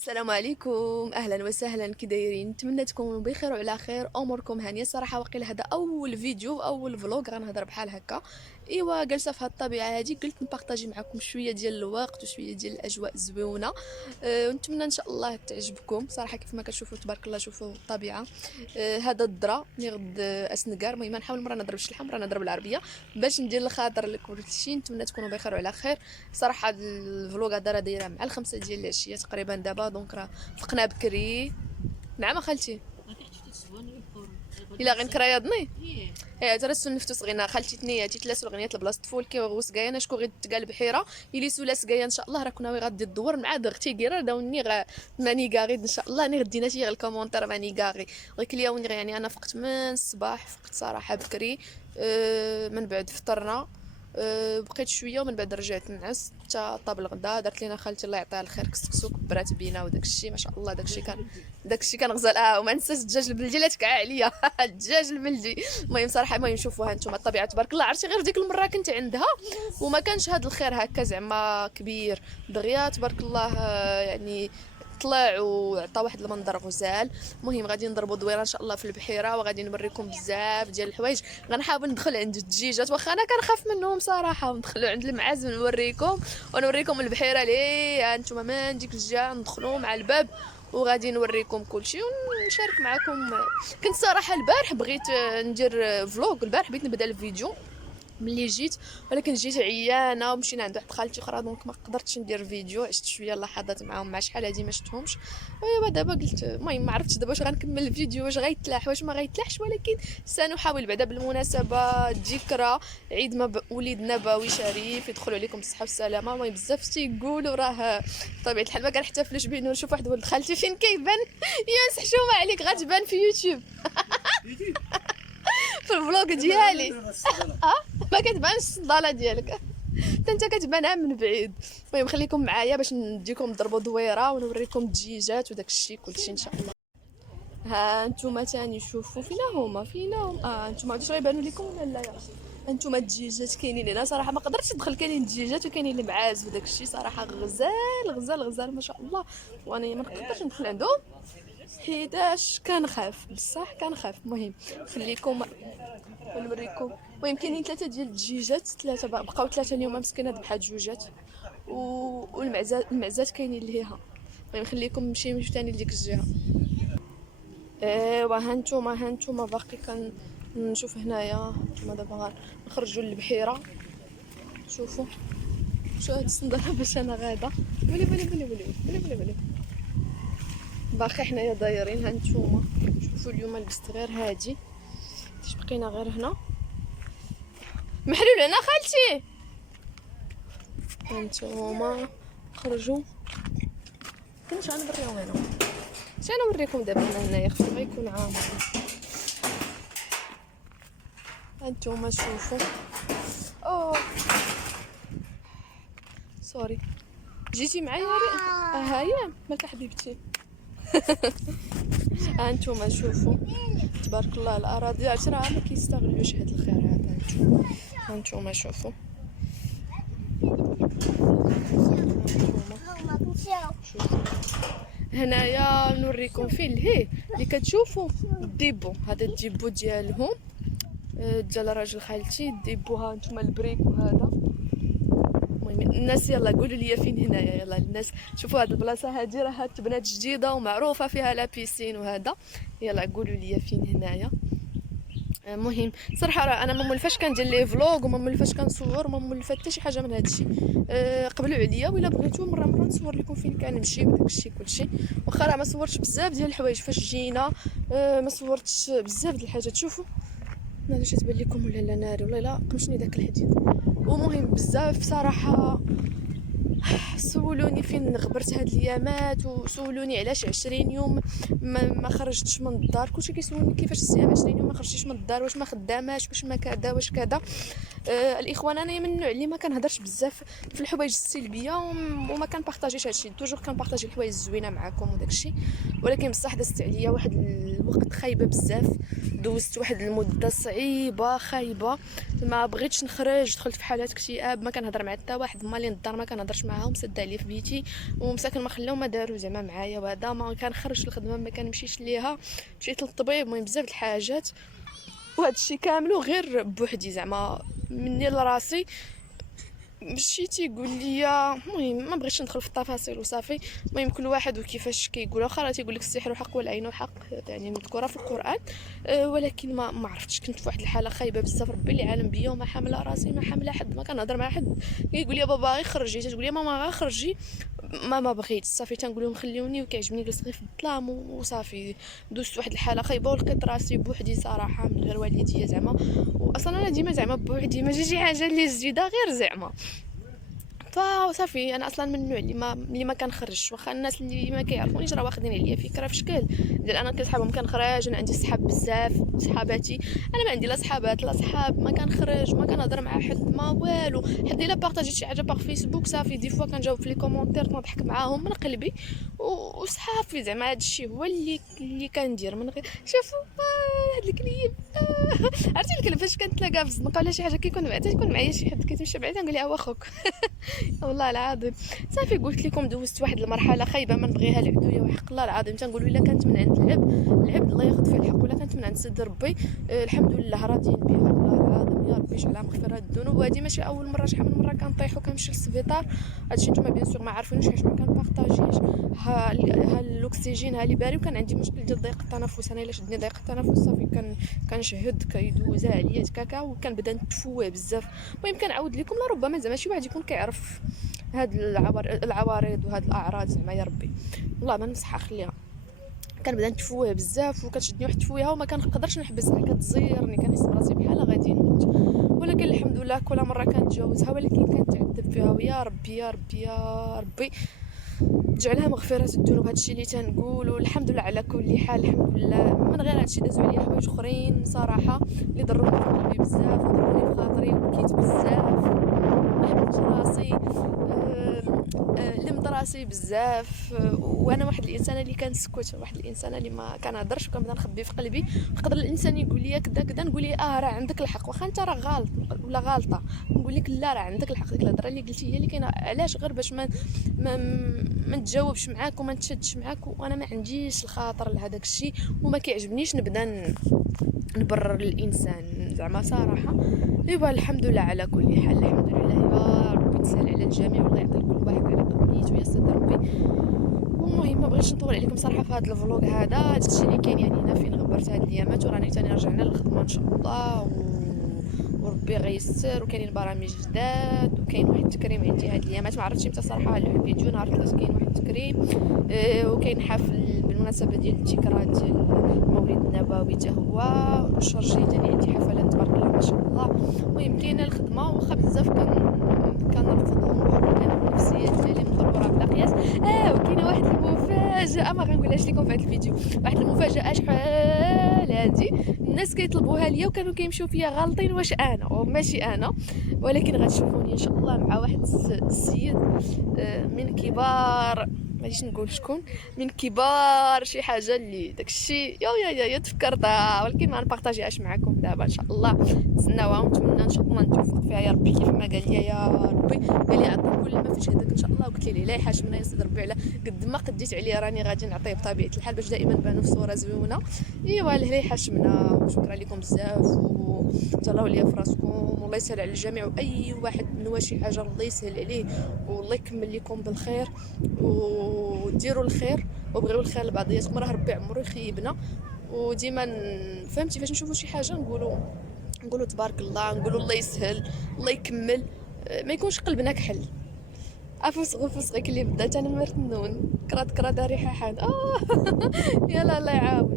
السلام عليكم، اهلا وسهلا، كي دايرين؟ نتمنى تكونوا بخير وعلى خير، اموركم هانيه. صراحه وقيل هذا اول فيديو اول فلوق غنهضر بحال هكا. ايوا جالسه في هاد الطبيعه هادي، قلت نبارطاجي معكم شويه ديال الوقت وشويه ديال الاجواء الزويونه. ونتمنى ان شاء الله تعجبكم. صراحه كيف ما كتشوفوا تبارك الله، شوفوا الطبيعه. هذا الدرا اللي غد اسنقار. المهم نحاول مره نضرب الشلحه مره نضرب العربيه باش ندير الخاطر لكم كلشي. نتمنى تكونوا بخير وعلى خير. صراحه الفلوق هذا راه دايره مع الخمسة ديال العشيه تقريبا دابا، دونك راه فقنا بكري. نعم خالتي. الا غير كرياضني. ايه ترى سنفتو صغينا خالتي تنياتي تلاس الغنيات لبلاصه فول كي غوس كايا شكون غير تقال بحيره يلي سولاس كايا ان شاء الله. راه كنا غادي الدور مع دغتي كيرا داوني ماني غاري ان شاء الله. ني غدينا شي غير الكومونتير ماني غاري غير اليوم. يعني انا فقت من الصباح، فقت صراحه بكري. من بعد فطرنا. بقيت شويه ومن بعد رجعت نعس حتى طاب الغدا. درت لينا خالتي الله يعطيها الخير كسكسو كبرات بينا وداك الشيء ما شاء الله. داك الشيء كان غزال. وما نساش الدجاج البلدي لا تكع عليا الدجاج البلدي. المهم صراحه، المهم شوفوها نتوما الطبيعه تبارك الله. عرفتي غير ديك المره كنت عندها وما كانش هذا الخير هكا زعما كبير دغيا تبارك الله. يعني طلع وعطى واحد المنظر غزال. المهم غادي نضربوا دويره ان شاء الله في البحيره، وغادي نوريكم بزاف ديال الحوايج. غنحاول ندخل عند الدجيجات واخا انا كنخاف منهم صراحه، وندخلوا عند المعازم نوريكم ونوريكم البحيره لي هانتوما من ديك الجهه. ندخلوا مع الباب وغادي نوريكم كلشي ونشارك معكم. كنت صراحه البارح بغيت ندير فلوق. البارح بغيت نبدا الفيديو ملي جيت، ولكن جيت عيانه ومشينا عند واحد خالتي اخرى، دونك ما قدرتش ندير فيديو. عشت شويه اللحظات معاهم، مع شحال هادي ما شفتهمش. ايوا دابا قلت المهم ما عرفتش دابا واش غنكمل الفيديو، واش غيتلاح واش ما غيتلاحش، ولكن سنحاول بعدا بالمناسبه ذكرى عيد وليد نبوي شريف يدخلوا عليكم بالصحه والسلامه. المهم بزاف تيقولوا راه بطبيعه الحال ما كنحتفلوش به. نشوف واحد ولد خالتي فين كيبان يا سحشومه عليك غتبان في يوتيوب في الفلوق ديالي. ما كتبانش الصداله ديالك حتى انت كتبانها من بعيد. المهم خليكم معايا باش نديكم نضربوا دويره ونوريكم الدجاجات وداك الشيء كلشي ان شاء الله. ها انتم ثاني شوفوا فينا هم انتم واش غيبانوا لكم ولا لا؟ انتم الدجاجات كاينين هنا صراحه ما قدرتش ندخل. كاينين الدجاجات وكاينين المعاز وداك الشيء صراحه غزال غزال غزال ما شاء الله. وانا ما نقدرش ندخل عندهم حيتاش كنخاف بصح كنخاف. المهم خليكم ونوريكم. المهم كاينين ثلاثه ديال الدجاجات، ثلاثه بقاو ثلاثه اليوم مسكينه ذبحات جوجات المعزات كاينين ليها. المهم خليكم نمشي ثاني لديك الجهه. ايوا ها نتوما باقي كنشوف هنايا. نتوما دابا غنخرجوا للبحيره. شوفوا شو هاد الصندوق باش انا غاده. ولي ولي ولي ولي ولي ولي ولي باقي حنايا دايرين. ها نتوما شوفوا اليوم لبست غير هادي، اش بقينا غير هنا محلول هنا خالتي. هانتوما خرجوا كنت غنوريهم انا. اش انا نوريكم دابا هنايا خصو غيكون عامر. هانتوما شوفوا. اوه سوري جيتي معايا هايا مالك حبيبتي. هانتوما شوفوا تبارك الله الاراضي عرفتي راه ما كيستغلوش هاد الخير هذا. هانتوما شوفوا هنايا نوريكم فين لهيه اللي كتشوفوا الديبو. هذا الديبو ديالهم ديال راجل خالتي. الديبو ها نتوما البريك وهذا. المهم الناس يلا قولوا لي فين هنايا. يلا الناس شوفوا هاد البلاصه هادي راه تبنات جديده ومعروفه فيها لا بيسين وهذا. يلا قولوا لي فين هنايا. المهم صراحه راه انا ما مولفاش كندير لي فلوغ وما مولفاش كنصور وما مولفه حتى شي حاجه من هادشي. قبلوا عليا ولا بغيتو مره نصور لكم فين كنمشي وداك الشيء كلشي. واخا راه ما صورتش بزاف ديال الحوايج فاش جينا. ما صورتش بزاف ديال الحاجات. شوفوا هذا واش تبان لكم ولا لا ناري ولا لا قمشني داك الحديد. ومهم بزاف صراحه سولوني فين غبرت هاد الايامات وسولوني علاش 20 يوم ما خرجتش من الدار. كلشي كيسولني كيفاش الصيام 20 يوم ما خرجتيش من الدار، واش ما خداماش، واش ما كذا واش كذا. الاخوان انا من النوع اللي ما كنهضرش بزاف في الحوايج السلبيه وما كنبارطاجيش هادشي. توجور كنبارطاجي الحوايج الزوينه معكم وداكشي. ولكن بصح دازت عليا واحد الوقت خايبه بزاف. دوزت واحد المده صعيبه خايبه، ما بغيتش نخرج، دخلت في حالات اكتئاب، ما كنهضر مع حتى واحد. مالين الدار ما كنهضرش معاهم، سد شاده عليا في بيتي ومساكن ما خلاو ما داروا زعما معايا، وهذا ما كنخرجش الخدمه ما كنمشيش ليها، مشيت للطبيب، المهم بزاف د الحاجات، وهذا الشيء كامل غير بوحدي زعما مني لراسي. مشي تيقول لي، المهم ما بغيتش ندخل في التفاصيل وصافي. المهم كل واحد وكيفاش كيقول، واخا راه تيقول لك السحر حق والعين حق، يعني مذكوره في القران، ولكن ما عرفتش، كنت في واحد الحاله خايبه بزاف، ربي اللي عالم بيا، وما حامله راسي ما حامله حد، ما كنهضر مع حد كيقول لي بابا غير خرجي، تقول لي ماما غير خرجي، ما بغيت صافي، تنقول لهم خليوني وكيعجبني نجلس غير في الظلام وصافي. دوزت واحد الحاله خايبه ولقيت راسي بوحدي صراحه من غير والديا زعما، واصلا انا ديما زعما بوحدي، ماشي شي حاجه اللي جديده غير زعما. فصافي انا اصلا من النوع اللي ما كنخرجش، واخا الناس اللي ما كيعرفونيش راه واخدين عليا فكره في شكل ديال انا كنصحابهم كنخرج، انا عندي صحاب بزاف صحاباتي، انا ما عندي لا صحابات لا صحاب، ما كنخرج ما كنهضر مع حد ما والو، حد الا بارطاجيت شي حاجه باغ فيسبوك صافي دي فوا كنجاوب في لي كومونتير نضحك معاهم من قلبي وصحافي زعما هادشي هو اللي كندير من غير شوفوا هاد الكليب عرفتي الكلب فاش كنتلاقى في الزنقه ولا شي حاجه كيكون معايا شي حد كيتمشى بعيد كنقول له هو اخوك والله العظيم. صافي قلت لكم دوزت واحد المرحله خايبه ما نبغيها العدويه، وحق الله العظيم تنقولوا الا كانت من عند العبد الله ياخذ فيه الحق، ولا كانت من عند سيدي ربي الحمد لله راضيين بها، الله العظيم يا ربي يجعلها مغفره الذنوب. وهذه ماشي اول مره، شحال من مره كنطيح وكنمشي للسبيطار، هادشي نتوما بيان سور ما عارفينوش حيت ما كنبارطاجيش. ها الاكسجين ها لي باري، وكان عندي مشكل ديال ضيق التنفس، انا الا شدني ضيق التنفس صافي كنشهد كيدوز عليا كاكا وكنبدا نتفوه بزاف. المهم كنعاود لكم لربما زعما شي واحد يكون كيعرف هاد العوارض وهاد الاعراض زعما يا ربي والله ما نمسحها خليها. كنبدا نتفوه بزاف وكتشدني واحد التفويهه وما كنقدرش نحبسها، كتزيرني، كنحس براسي بحال غادي نموت، ولكن الحمد لله كل مره كنتجاوزها، ولكن كنتعذب فيها. ويا ربي يا ربي يا ربي جعلها مغفرة الذنوب، هادشي اللي تنقول. والحمد لله على كل حال، الحمد لله. من غير هادشي دازو عليا حوايج اخرين صراحه اللي ضروني في قلبي بزاف وضروني في خاطري، وبكيت بزاف، ما حملتش راسي، لمت راسي بزاف. وانا واحد الانسانه اللي كنسكت، واحد الانسانه اللي ما كنهضرش وكنبدا نخبي في قلبي. يقدر الانسان يقول لي كذا كذا، نقول ليه راه عندك الحق، واخا انت راه غلط ولا غلطه، نقول لك لا راه عندك الحق، ديك الهضره اللي قلتي هي اللي كاينه. علاش؟ غير باش ما نتجاوبش معاك وما نتشدش معاك، وانا ما عنديش الخاطر لهداك الشيء، وما كيعجبنيش نبدا نبرر الانسان زعما صراحه. ايوا الحمد لله على كل حال، الحمد لله يا ربي تسهل على الجميع، والله يعطي كل واحد على قد نيته يا سيدي ربي. المهم ما بغيتش نطول عليكم صراحه في هذا الفلوق هذا الشيء اللي كاين يعني هنا فين غبرت هاد الايامات، وراني ثاني رجعنا للخدمه ان شاء الله وربي غيسر، وكاينين برامج جداد، وكاين واحد التكريم عندي هاد الايامات ما عرفتش متى صراحه الفيديو نهار 3 كاين واحد التكريم، وكاين حفل بالمناسبه ديال الذكرى ديال المولد النبوي حتى هو، الشهر الجاي ثاني عندي حفلات تبارك الله ما شاء الله. المهم كاينه الخدمه واخا بزاف كنرفضهم وكان النفسيه ديالي مضروره بلا قياس. وكاينه واحد المفاجاه ما غنقولهاش لكم في هذا الفيديو، واحد المفاجاه شحال هادي الناس كيطلبوها ليا وكانوا كيمشيو فيا غالطين واش انا وماشي انا، ولكن غتشوفوني ان شاء الله مع واحد السيد من كبار، ماشي نقول شكون، من كبار شي حاجه اللي داكشي يا تفكرتها، ولكن ما نبارطاجيهاش معكم دابا ان شاء الله. نتسناوها ونتمنى ان شاء الله نتوفق فيها يا ربي، كيف ما قال لي يا ربي، قال لي عطي كل ما في جهدك ان شاء الله، وقلت لي لا يحاشمنا يا سيدي ربي على قد ما قديت عليه راني غادي نعطيه بطبيعه الحال باش دائما نبانو في صوره زوينه. ايوا لا يحاشمنا، وشكرا لكم بزاف وتهلاو ليا في راسكم، والله يسهل على الجميع، واي واحد نوى شي حاجه الله يسهل عليه، والله يكمل لكم بالخير، وديروا الخير وبغيو الخير لبعضياتكم، راه ربي عمرو يخيبنا. وديما فهمتي فاش نشوفوا شي حاجه نقولوا تبارك الله، نقولوا الله يسهل الله يكمل، ما يكونش قلبنا كحل. افوس غير اللي بدات انا مرت النون كرات ريحه حاد يلا الله يعاون.